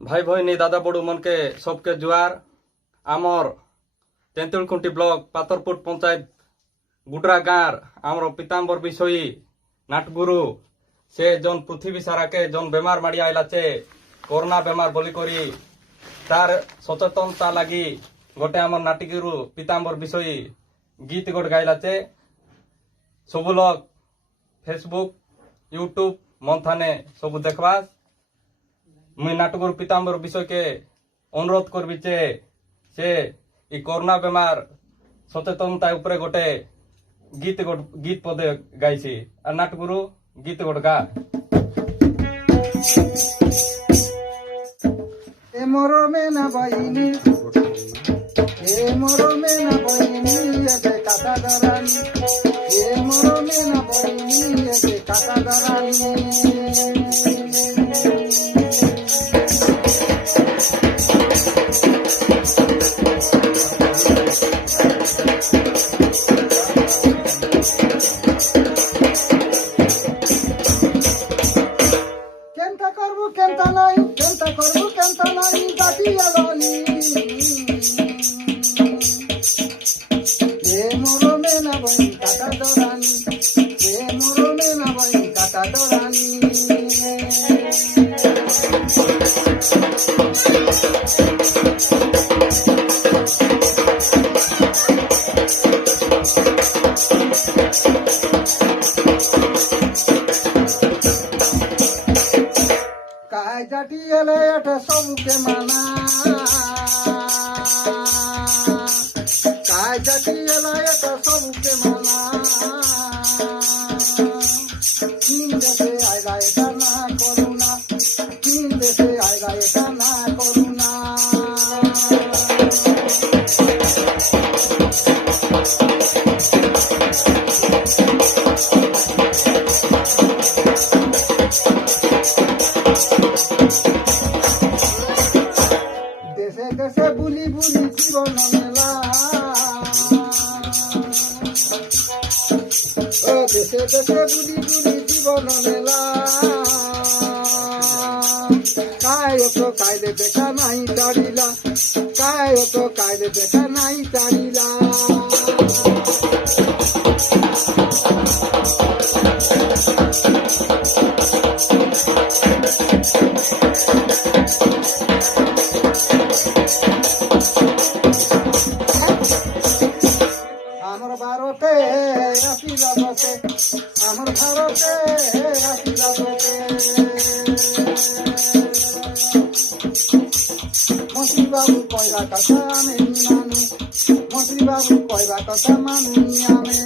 भाई भईनी दादा बड़ू मन के सबके जुआर। आमर तेंतुलखुंटी ब्लॉक पातरपुट पंचायत गुडरा गाँव आमर पीताम्बर विषयी नाटगुरु से जन पृथ्वी सारा के जन बेमार माड़ी आइलाचे कोरोना बेमार बोली करी तार सचेतनता लगी गोटे आमर नाटगुरु पीताम्बर विषयी गीत गोट गाइलाचे सब लोग फेसबुक यूट्यूब मन थाने सब देखवा। मुई नाटगुरु पीताम्बर विषय के अनुरोध करबी से ई कोरोना बेमार सचेतनता उपरे गोटे गीत पदे गाइছি আর नाटगुरु गीत गोट गा। ए मोरो में ना बहिनी ए मोरो में ना बहिनी ए काटा दरानी ए मोरो में ना बहिनी ए काटा दरानी सबके माना काय जाती सबके माना तीन देशे आएगा ऐसा ना करुणा तीन देशे आएगा ऐसा ना करुणा देशे बुली बुली जीवन मेला देशे बुली बुली जीवन मेला काय तो कायदे देखा नहीं चारिला काय तो कायदे देखा नहीं चारिला আমার ভারতে আসিলা বসে আমার ভারতে আসিলা বসে মন্ত্রী বাবু কয়বা কথা আমি মানু মন্ত্রী বাবু কয়বা কথা মানু আমি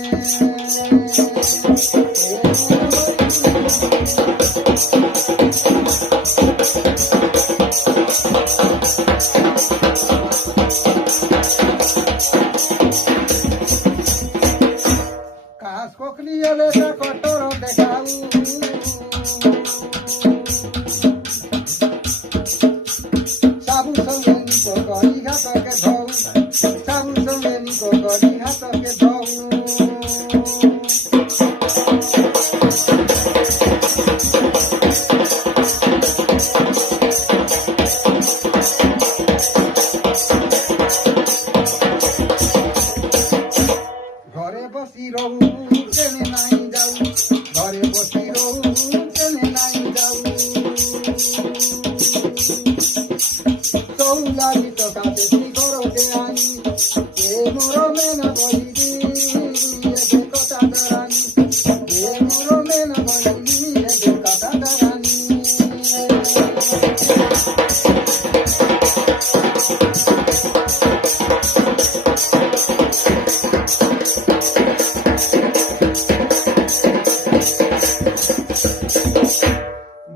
कोकली लेता कटोरो देखाऊ साबु संगे निको गरी हाथ के धोऊ साबु संगे निको गरी हाथ के धोऊ घरे बसी रहू घरे बसी रहू चले नहीं जाऊ चौलारी टका बेसी करो के आई ए मोरो में न बहिनी ए कथा दरानी ए मोरो में न बहिनी ए कथा दरानी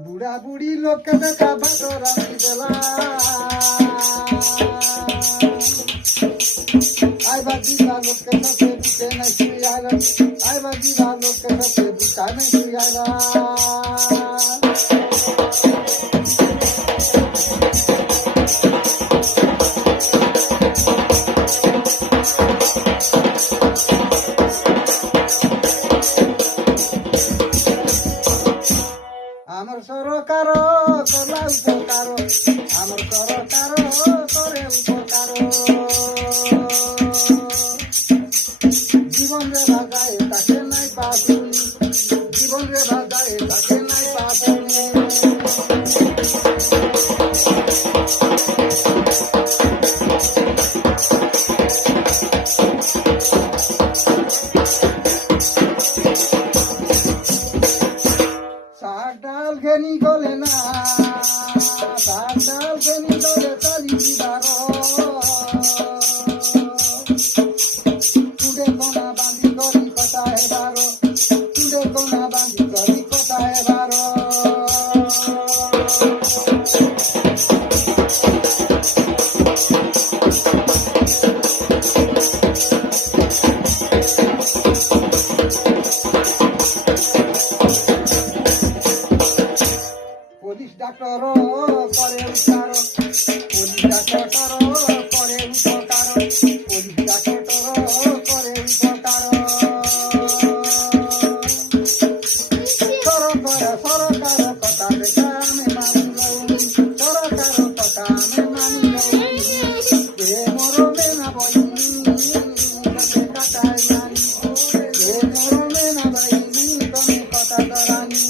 बुढ़ा बुढ़ी लोग के देखा बटोरानी देला आई बाजीला लोग के साथे बुझे नहीं सुई आला आई बाजीला लोग के साथे बुझा नहीं सुई आला আমার সরকার কলা উপকার আমার সাদাল ফেনি দরে তালি দিবারো তুডে কোনা বাঁধি করি কথা হেবারো তুডে কোনা বাঁধি করি কথা হেবারো পুলিশ ডাক্তার করে উচ্চার পুলিশ ডাক্তার করে উপকার পুলিশ ডাক্তার করে উপকার সরকার কথা দেখা আমি মানি লউনি সরকার কথা আমি মানি লউনি এ মরমে না বইনি তুমি কাটাই জানি এ মরমে না বইনি তুমি কথা ধরানি